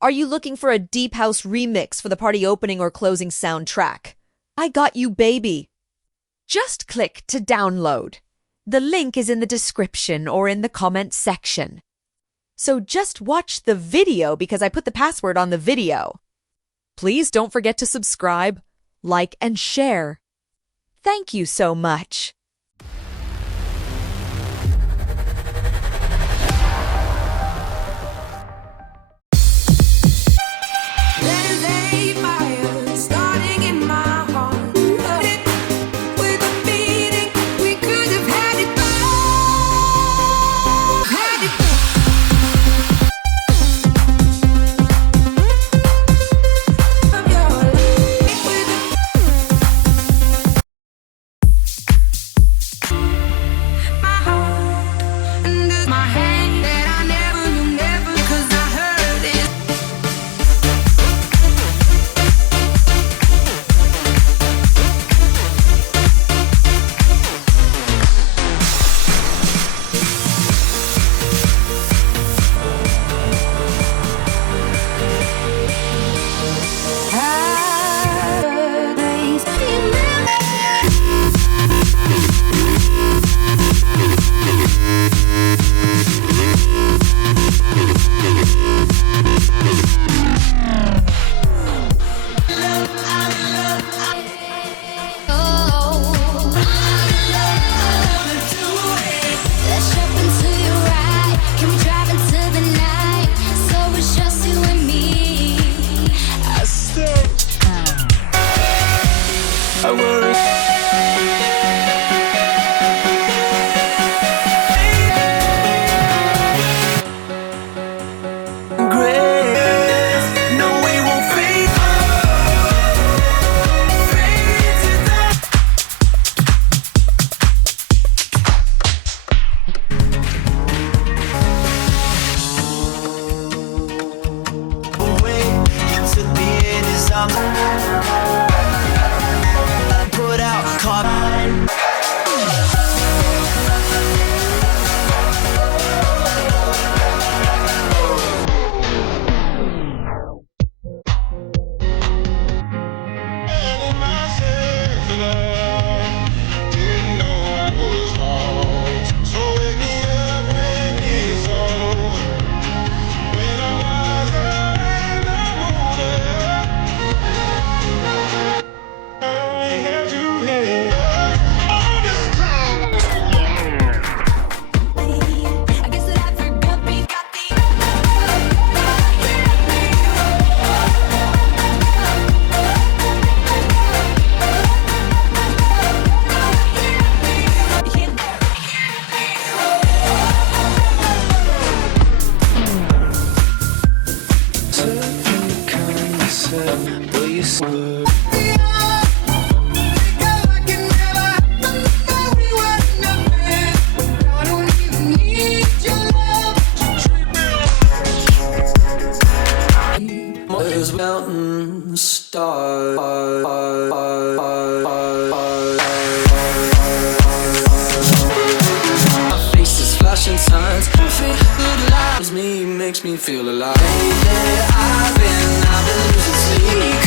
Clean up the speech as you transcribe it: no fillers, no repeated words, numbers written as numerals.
Are you looking for a deep house remix for the party opening or closing soundtrack? I got you, baby. Just click to download. The link is in the description or in the comment section. So just watch the video because I put the password on the video. Please don't forget to subscribe, like, and share. Thank you so much. Mountain star. My face is flashing signs. Good lies me, makes me feel alive. Lately I've been losing sleep.